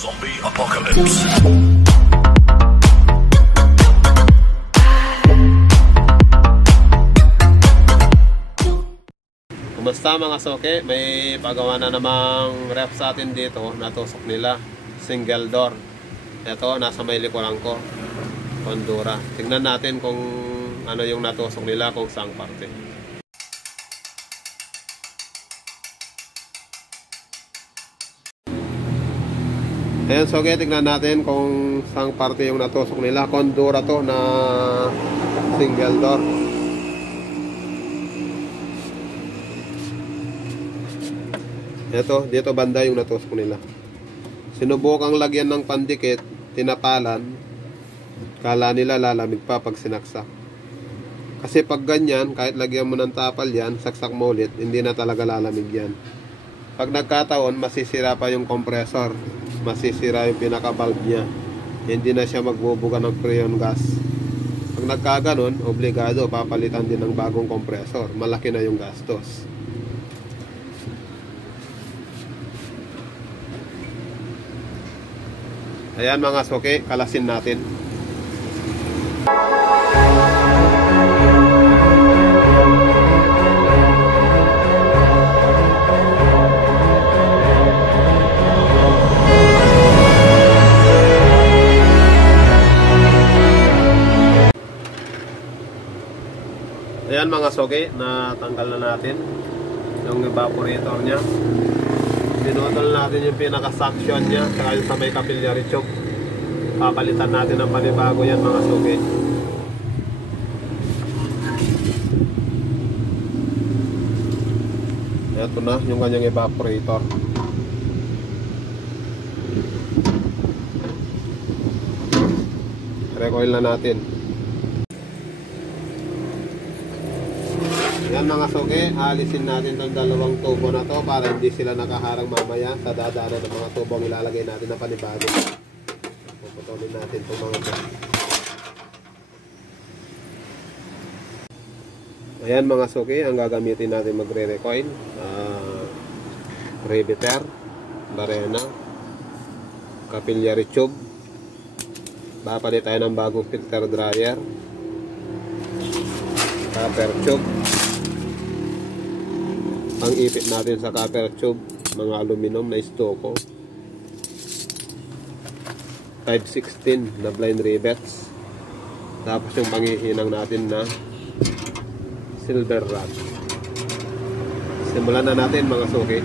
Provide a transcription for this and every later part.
Zombie Apocalypse. Kumusta mga soke? May pagawa na namang ref sa atin dito. Natusok nila. Single door. Ito, nasa may likuran ko. Honduras. Tignan natin kung ano yung natusok nila, kung saang parte. Ayan, so okay, tignan natin kung saang parte yung natusok nila. Honduras to na single door. Ito, dito banda yung natusok nila. Sinubukang lagyan ng pandikit, tinapalan. Kala nila lalamig pa pag sinaksak. Kasi pag ganyan, kahit lagyan mo ng tapal yan, saksak mo ulit, hindi na talaga lalamig yan. Pag nagkataon, masisira pa yung compressor. Masisira yung pinaka-valve niya. Hindi na siya magbubuga ng freon gas. Pag nagkaganon, obligado, papalitan din ng bagong compressor. Malaki na yung gastos. Ayan mga soke, kalasin natin. Ayan mga soke, natanggal na natin yung evaporator nya. Pinutol natin yung pinaka-suction nya, saka yung sa may capillary choke. Papalitan natin ng panibago yan mga soke. Ito na yung kanyang evaporator. Recoil na natin. Yan mga soke, alisin natin itong dalawang tubo na to para hindi sila nakaharang mamaya sa dadaanan ng mga tubong ilalagay natin na panibago. Puputulin natin itong mga to. Ayan mga soke, ang gagamitin natin magre-recoil. Riveter, barena, capillary tube. Papalit tayo ng bagong filter dryer, copper tube. Ang ipit natin sa copper tube, mga aluminum na Stoko 516 na blind rivets. Tapos yung panghihinang natin na silver rod. Simulan na natin mga soke.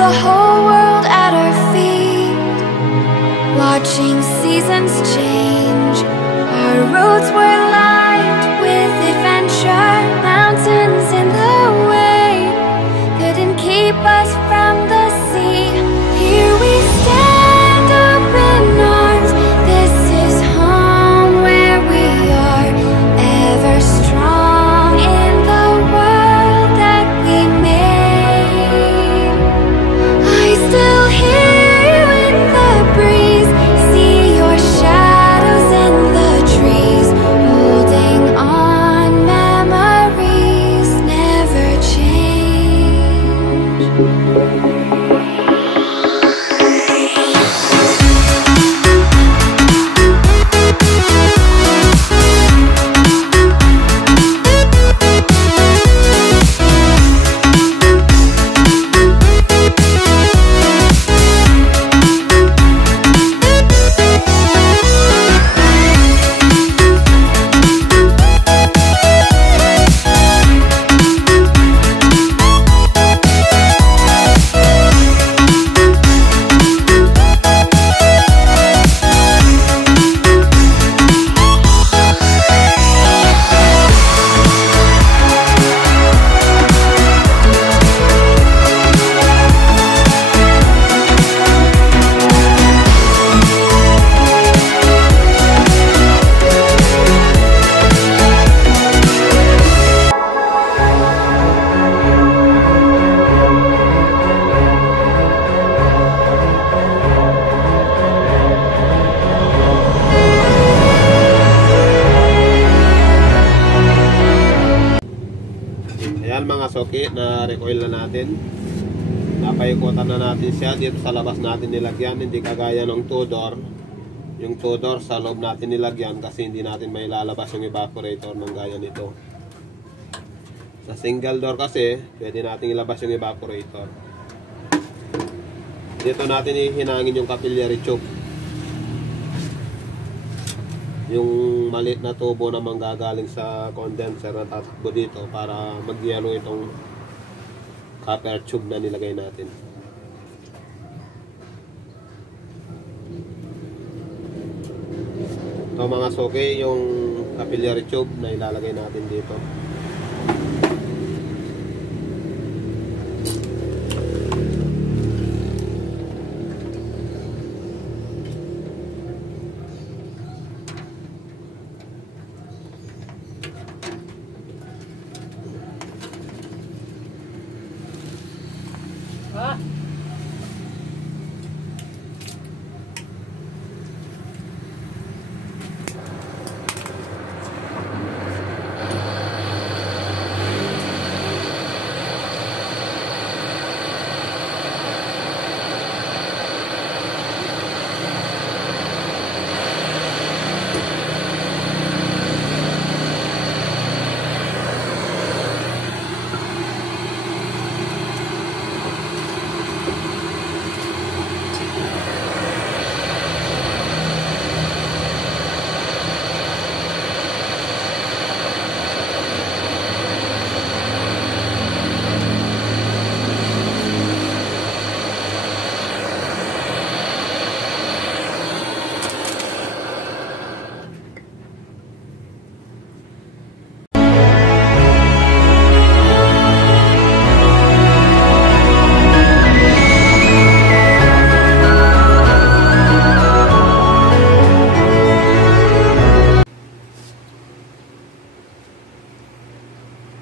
the whole world at our feet, watching seasons change. Our roads were lined with adventure, mountains in the way couldn't keep us from the sea. Here we stand, open arms. This is home where we are, ever strong in the world that we made. I still hear you in the breeze, see your shadows in the trees, holding on, memories never change. Ayan mga soki, na recoil na natin. Napaikutan na natin siya. Dito sa labas natin nilagyan, hindi kagaya ng 2-door. Yung 2-door sa loob natin nilagyan kasi hindi natin may lalabas yung evaporator ng gaya nito. Sa single door kasi pwede natin ilabas yung evaporator. Dito natin ihinangin yung capillary tube. Yung maliit na tubo naman gagaling sa condenser na tatakbo dito para mag-yellow itong copper tube na nilagay natin. Ito mga soke, yung capillary tube na ilalagay natin dito.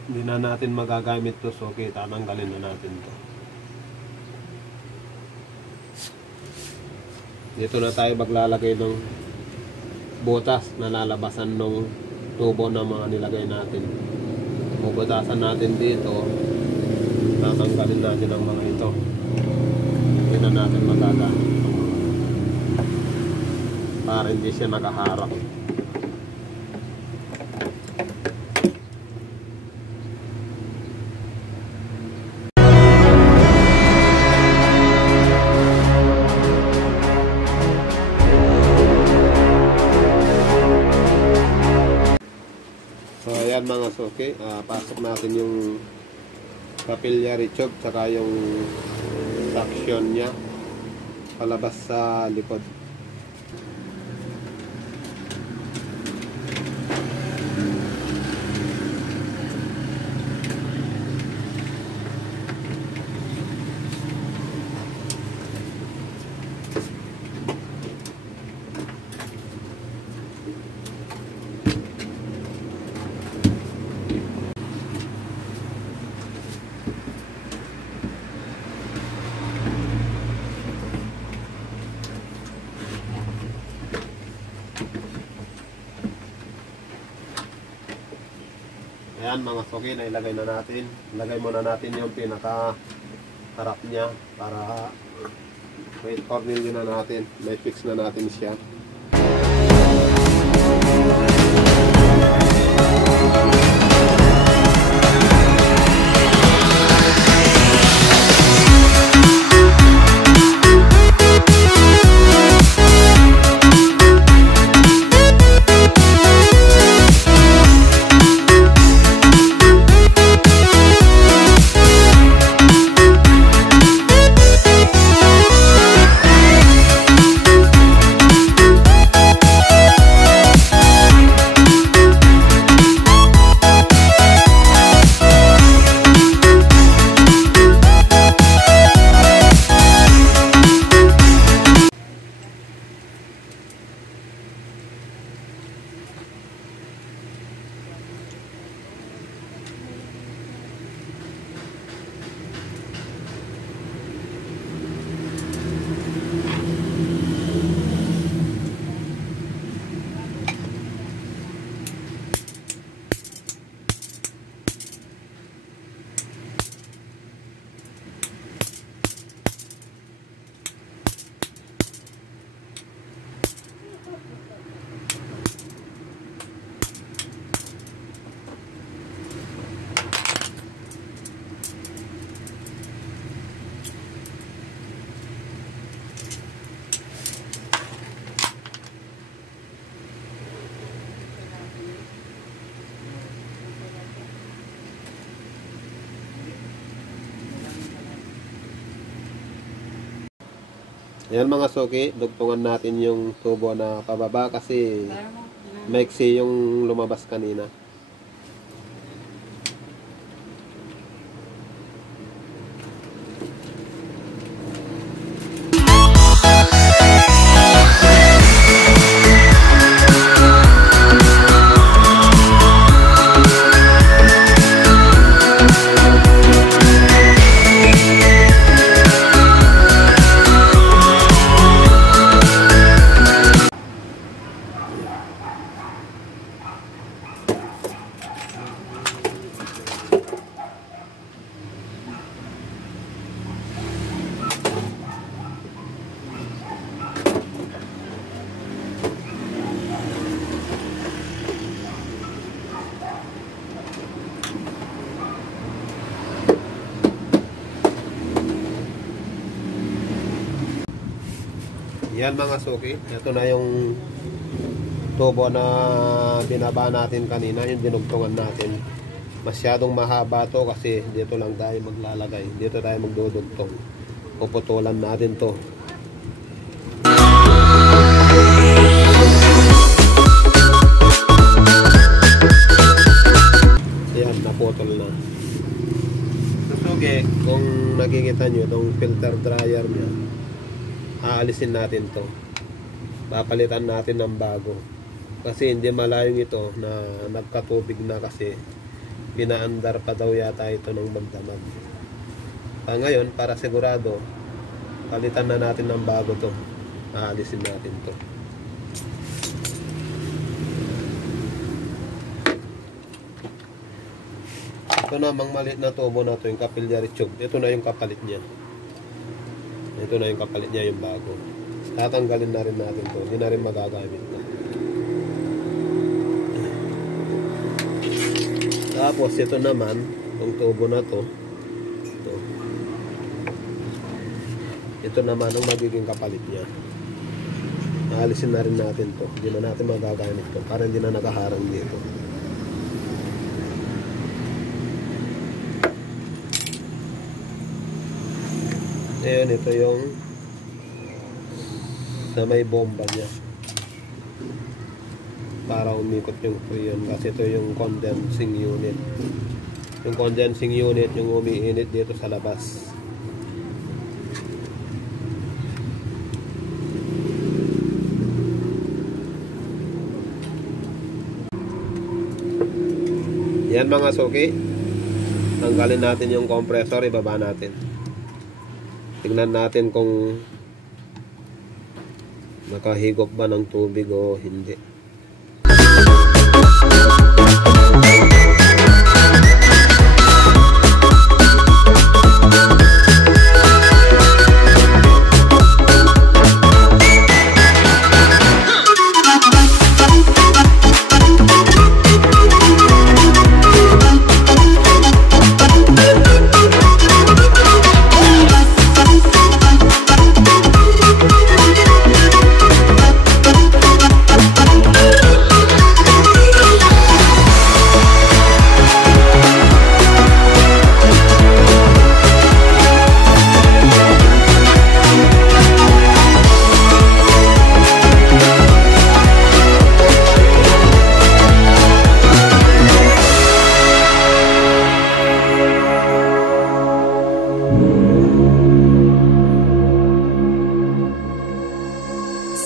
Hindi na natin magagamit to, so okay, tatanggalin na natin to. Dito na tayo maglalagay ng butas na lalabasan ng tubo na mga nilagay natin. Bubutasan natin dito, tatanggalin natin ang mga ito. Hindi na natin magagamit para hindi siya nakaharap. So ayan mga soke, pasok natin yung capillary tube tsaka yung suction niya palabas sa likod. Ayan mga suki, na ilagay na natin. Ilagay muna natin yung pinaka harap niya para wait, tornilyo na natin. May fix na natin siya. Ayan mga suki, dugtungan natin yung tubo na pababa kasi maiksi yung lumabas kanina. Yan mga suki, ito na yung tubo na binaba natin kanina, yung dinugtungan natin. Masyadong mahaba to kasi dito lang tayo maglalagay, dito tayo magdudugtong. Puputulan natin to. Yan, naputol na. Suki, kung nakikita nyo itong filter dryer nya, aalisin natin to, papalitan natin ng bago kasi hindi malayong ito na nagkatubig na kasi pinaandar pa daw yata ito ng magdamag. Ngayon para sigurado palitan na natin ng bago to, aalisin natin to. Ito namang maliit na tubo na to, yung capillary tube, ito na yung kapalit niya. Ito na yung kapalit niya, yung bago. Tatanggalin na rin natin to. Hindi na rin magagamit to. Tapos ito naman, yung tubo na to. Ito naman ang magiging kapalit niya. Aalisin na rin natin to. Hindi na natin magagamit to para hindi na nakaharang dito. Ngayon, ito yung sa may bomba niya para umikot yung freon, kasi ito yung condensing unit. Yung condensing unit yung umiinit dito sa labas. Yan mga suki, tanggalin natin yung compressor, ibaba natin. Tignan natin kung nakahigop ba ng tubig o hindi.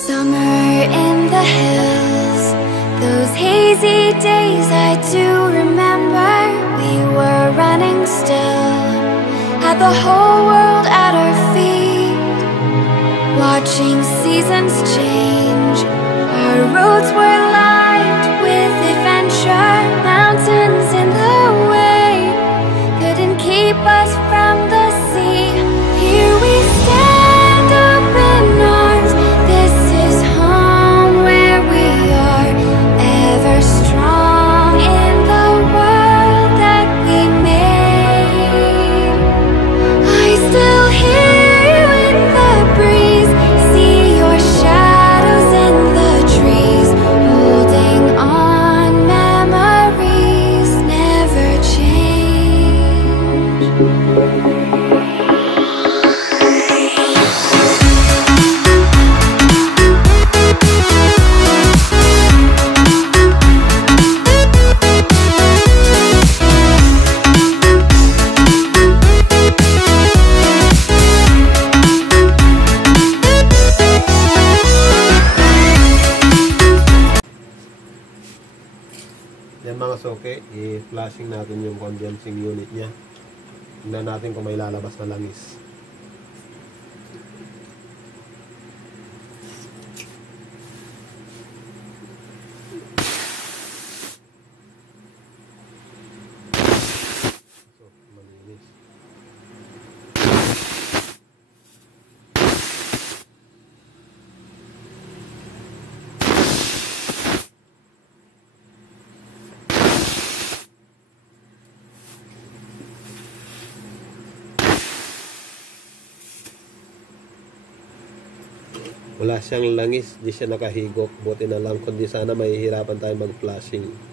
Summer in the hills, those hazy days I do remember. We were running still, had the whole world at our feet, watching seasons change. Our roads were lined with adventure, mountains in the way couldn't keep us from the sea. Here we stand, open arms. This is home where we are, ever strong in the world that we made. I still hear you in the breeze, see your shadows in the trees, holding on, memories never change. Yan mga suki, i-flashing natin yung condensing unit nya. Tingnan natin kung may lalabas na langis. So, malinis. Wala siyang langis, di siya nakahigop. Buti na lang, kundi sana mahihirapan tayo mag-flashing.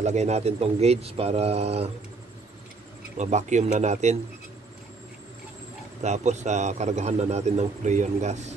lagay natin tong gauge para ma-vacuum na natin. Tapos kargahan na natin ng freon gas.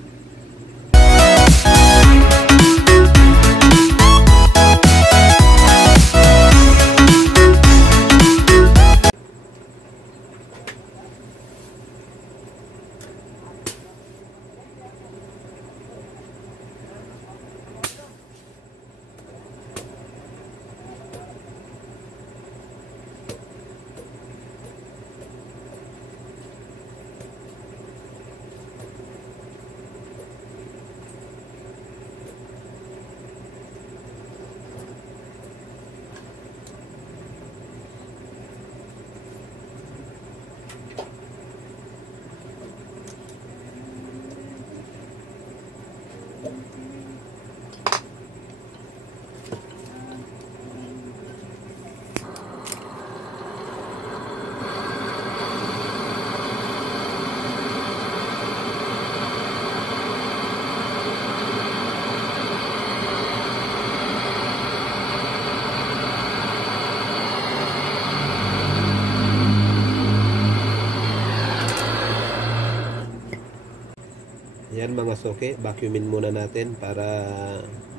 Yan mga suki, vacuumin muna natin para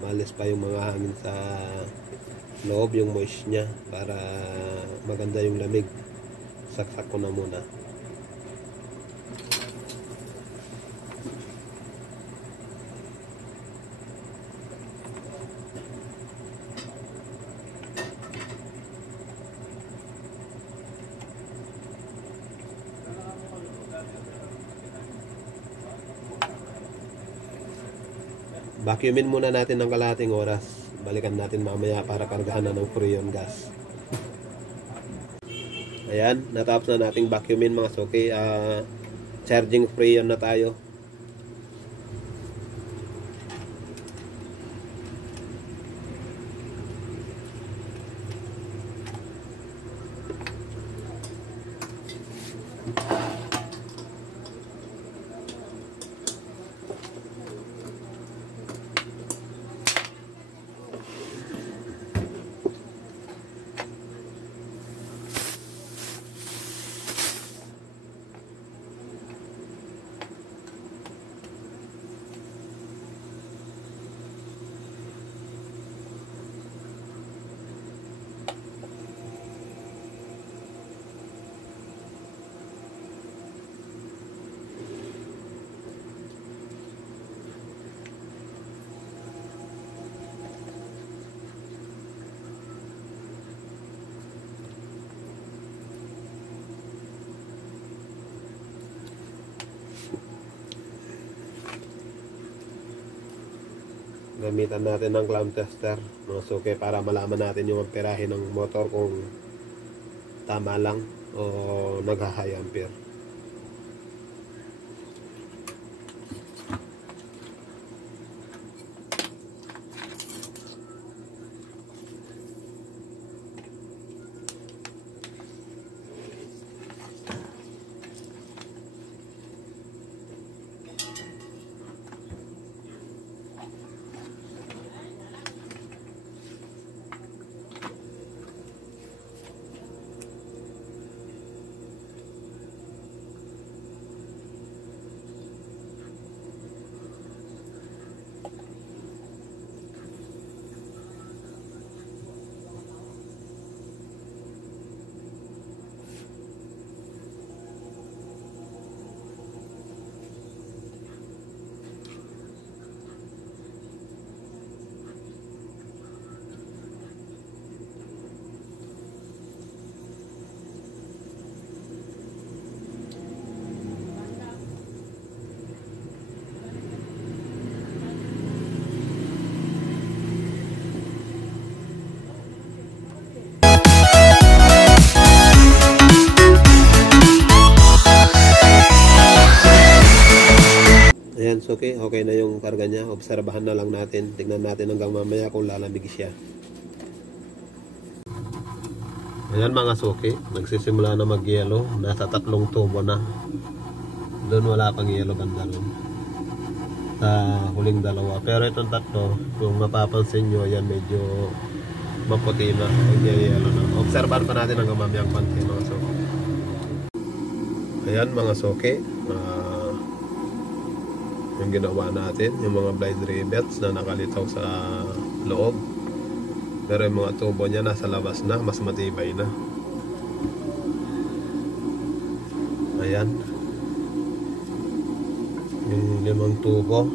malis pa yung mga hangin sa loob, yung moist nya, para maganda yung lamig. Saksak ko na muna. Vacuumin muna natin ng kalahating oras. Balikan natin mamaya para kargahan na ng freon gas. Ayan, natapos na nating vacuumin mga suki. Charging freon na tayo. Gamitan natin ng clamp tester mga suki para malaman natin yung amperahe ng motor kung tama lang o nag-high ampere. Ayan, suki, okay na yung karga niya. Obserbahan na lang natin. Tignan natin hanggang mamaya kung lalamig siya. Ayan mga suki, nagsisimula na mag-yelo. Nasa 3 tubo na. Doon wala pang yelo banda ron. Sa huling 2. Pero itong 3, kung mapapansin nyo, yan medyo maputi na, nagyayelo na. Obserbahan pa natin hanggang mamayang konti mga suki. Ayan mga suki, yung ginawa natin, yung mga blind rivets na nakalitaw sa loob. Pero yung mga tubo niya nasa labas na, mas matibay na. Ayan. Yung limang tubo.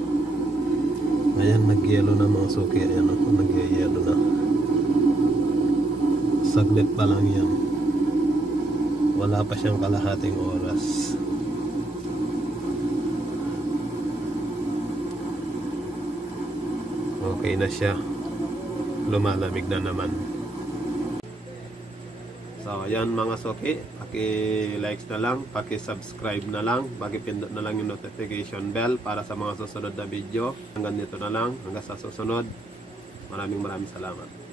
Ayan, nagyelo na mga suki. Ayan, nagyayelo na. Saglit pa lang yan. Wala pa siyang kalahating oras. Okay na siya. Lumalamig na naman. So, ayan mga suki. Paki-likes na lang, paki-subscribe na lang, paki-pindot na lang yung notification bell para sa mga susunod na video. Hanggang dito na lang, hanggang sa susunod. Maraming salamat.